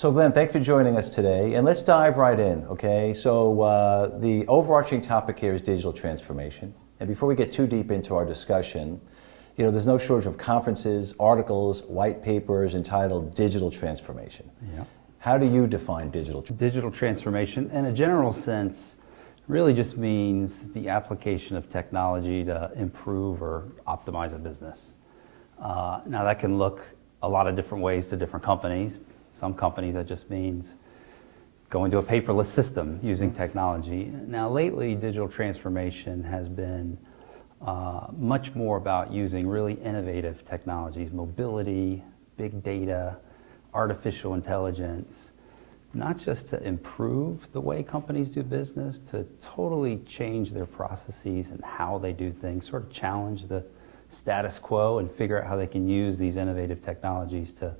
So Glenn, thanks for joining us today, and let's dive right in, okay? So the overarching topic here is digital transformation. And before we get too deep into our discussion, you know, there's no shortage of conferences, articles, white papers entitled digital transformation. Yeah. How do you define digital? Digital transformation, in a general sense, really just means the application of technology to improve or optimize a business. Now that can look a lot of different ways to different companies. Some companies that just means going to a paperless system using technology. Now lately, digital transformation has been much more about using really innovative technologies, mobility, big data, artificial intelligence, not just to improve the way companies do business, to totally change their processes and how they do things, sort of challenge the status quo and figure out how they can use these innovative technologies to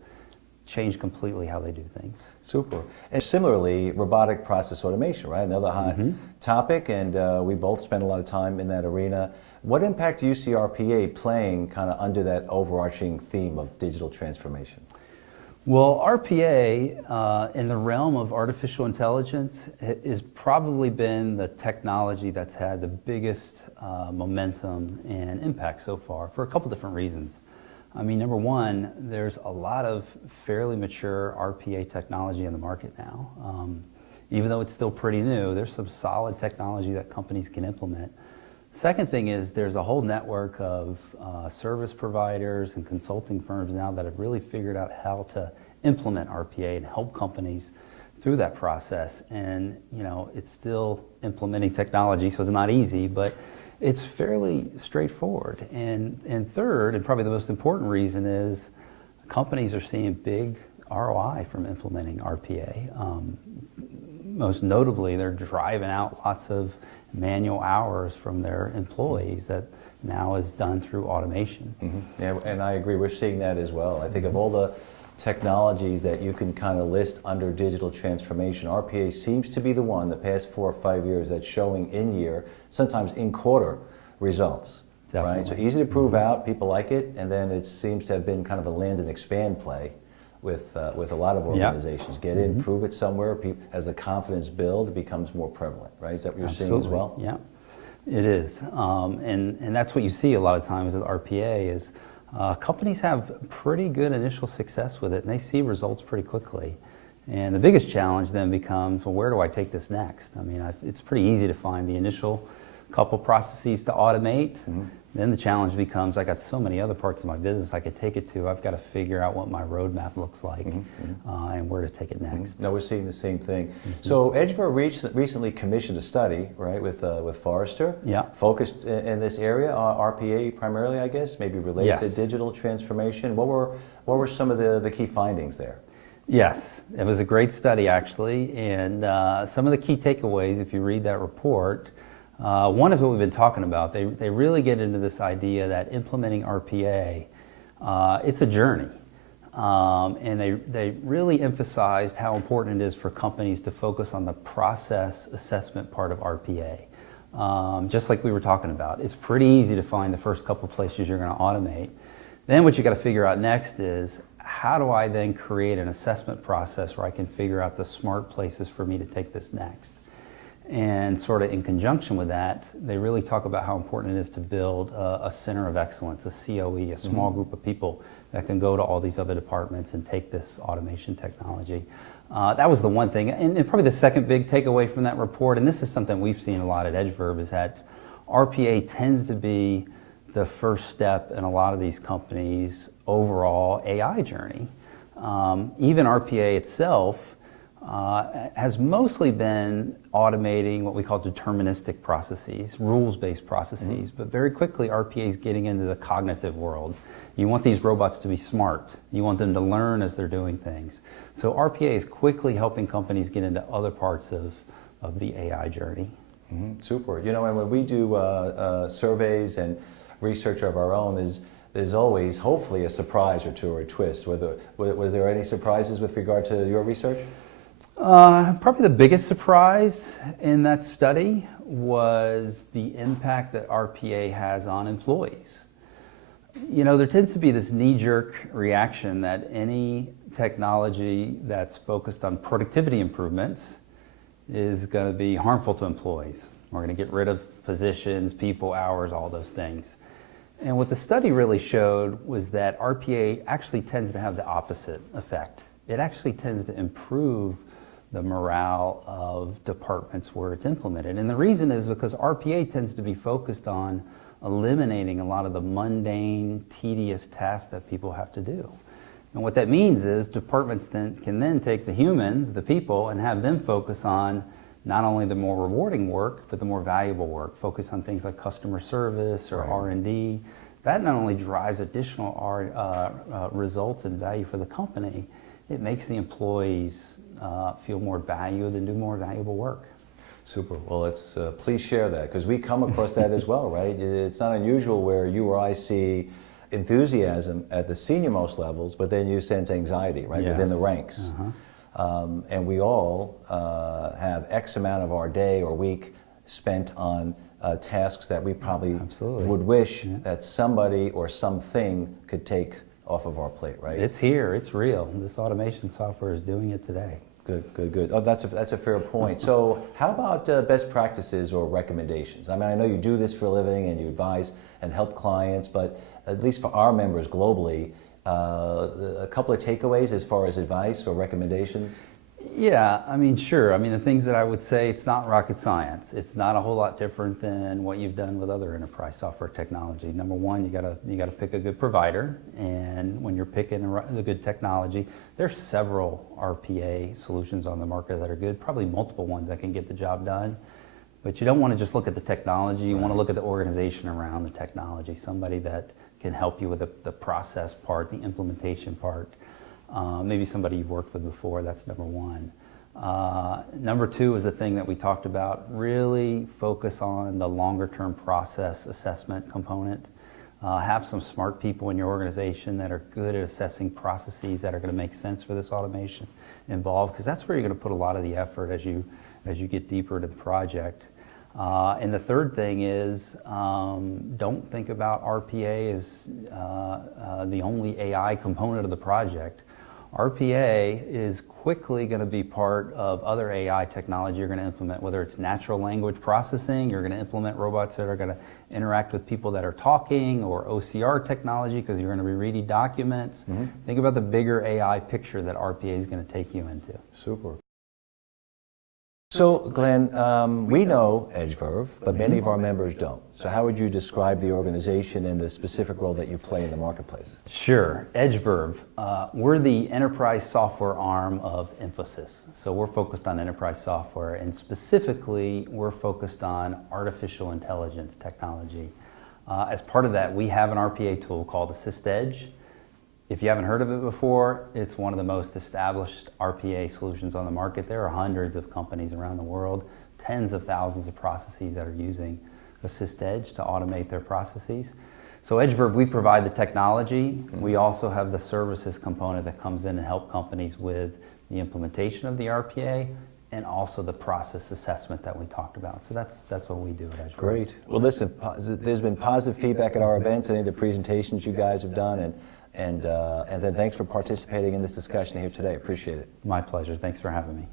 change completely how they do things. Super. And similarly, robotic process automation, right? Another hot topic, and we both spend a lot of time in that arena. What impact do you see RPA playing kind of under that overarching theme of digital transformation? Well, RPA, in the realm of artificial intelligence, has probably been the technology that's had the biggest momentum and impact so far for a couple different reasons. I mean, number one, there's a lot of fairly mature RPA technology in the market now. Even though it's still pretty new, there's some solid technology that companies can implement. Second thing is there's a whole network of service providers and consulting firms now that have really figured out how to implement RPA and help companies through that process. And you know, it's still implementing technology, so it's not easy, but it's fairly straightforward. And third, and probably the most important reason, is companies are seeing big ROI from implementing RPA. Most notably, they're driving out lots of manual hours from their employees that now is done through automation. Yeah, and I agree, we're seeing that as well. I think of all the technologies that you can kind of list under digital transformation, RPA seems to be the one the past 4 or 5 years that's showing in year, sometimes in quarter results. Definitely. Right? So easy to prove out, people like it, and then it seems to have been kind of a land and expand play with a lot of organizations. Get in, prove it somewhere, as the confidence build, it becomes more prevalent, right? Is that what you're seeing as well? Yeah, it is. And that's what you see a lot of times with RPA is companies have pretty good initial success with it, and they see results pretty quickly. And the biggest challenge then becomes, well, where do I take this next? I mean, it's pretty easy to find the initial couple processes to automate. Then the challenge becomes, I got so many other parts of my business I could take it to. I've got to figure out what my roadmap looks like and where to take it next. No, we're seeing the same thing. So EdgeVerve recently commissioned a study, right, with Forrester, focused in this area, RPA primarily, I guess, maybe related to digital transformation. What were some of the key findings there? Yes, it was a great study actually, and some of the key takeaways, if you read that report, one is what we've been talking about. They really get into this idea that implementing RPA, it's a journey. And they really emphasized how important it is for companies to focus on the process assessment part of RPA. Just like we were talking about, it's pretty easy to find the first couple places you're going to automate. Then what you got to figure out next is, how do I then create an assessment process where I can figure out the smart places for me to take this next? And sort of in conjunction with that, they really talk about how important it is to build a center of excellence, a COE, a small group of people that can go to all these other departments and take this automation technology. That was the one thing. And probably the second big takeaway from that report, and this is something we've seen a lot at EdgeVerve, is that RPA tends to be the first step in a lot of these companies' overall AI journey. Even RPA itself has mostly been automating what we call deterministic processes, rules-based processes, but very quickly RPA is getting into the cognitive world. You want these robots to be smart. You want them to learn as they're doing things. So RPA is quickly helping companies get into other parts of the AI journey. Super. You know, and when we do surveys and research of our own, there's always, hopefully, a surprise or two or a twist. Was there any surprises with regard to your research? Probably the biggest surprise in that study was the impact that RPA has on employees. You know, there tends to be this knee-jerk reaction that any technology that's focused on productivity improvements is going to be harmful to employees. We're going to get rid of positions, people, hours, all those things. And what the study really showed was that RPA actually tends to have the opposite effect. It actually tends to improve the morale of departments where it's implemented. And the reason is because RPA tends to be focused on eliminating a lot of the mundane, tedious tasks that people have to do. And what that means is departments can then take the humans, the people, and have them focus on not only the more rewarding work, but the more valuable work. Focus on things like customer service or Right. R&D. That not only drives additional results and value for the company, it makes the employees feel more valued and do more valuable work. Super. Well, let's please share that, because we come across that as well, right? It's not unusual where you or I see enthusiasm at the senior most levels, but then you sense anxiety, right, Yes. within the ranks. And we all have X amount of our day or week spent on tasks that we probably Absolutely. would wish that somebody or something could take off of our plate, right? It's here, it's real. This automation software is doing it today. Good, good, good. Oh, that's a fair point. So how about best practices or recommendations? I mean, I know you do this for a living and you advise and help clients, but at least for our members globally, a couple of takeaways as far as advice or recommendations? Yeah, I mean, sure. I mean, the things that I would say, it's not rocket science. It's not a whole lot different than what you've done with other enterprise software technology. Number one, you gotta pick a good provider, and when you're picking the good technology, there's several RPA solutions on the market that are good, probably multiple ones that can get the job done. But you don't want to just look at the technology, you want to look at the organization around the technology, somebody that can help you with the process part, the implementation part. Maybe somebody you've worked with before, that's number one. Number two is the thing that we talked about, really focus on the longer term process assessment component. Have some smart people in your organization that are good at assessing processes that are going to make sense for this automation involved, because that's where you're going to put a lot of the effort as you get deeper into the project. And the third thing is, don't think about RPA as the only AI component of the project. RPA is quickly going to be part of other AI technology you're going to implement, whether it's natural language processing, you're going to implement robots that are going to interact with people that are talking, or OCR technology because you're going to be reading documents. Think about the bigger AI picture that RPA is going to take you into. Super. So, Glenn, we know EdgeVerve, but many of our members don't. So how would you describe the organization and the specific role that you play in the marketplace? Sure. EdgeVerve, we're the enterprise software arm of Infosys. So we're focused on enterprise software, and specifically, we're focused on artificial intelligence technology. As part of that, we have an RPA tool called AssistEdge. If you haven't heard of it before, it's one of the most established RPA solutions on the market. There are hundreds of companies around the world, tens of thousands of processes that are using AssistEdge to automate their processes. So EdgeVerve, we provide the technology. We also have the services component that comes in and help companies with the implementation of the RPA and also the process assessment that we talked about. So that's what we do at EdgeVerve. Great. Well, listen, there's been positive feedback at our events, I think the presentations you guys have done, and then thanks for participating in this discussion here today. Appreciate it. My pleasure. Thanks for having me.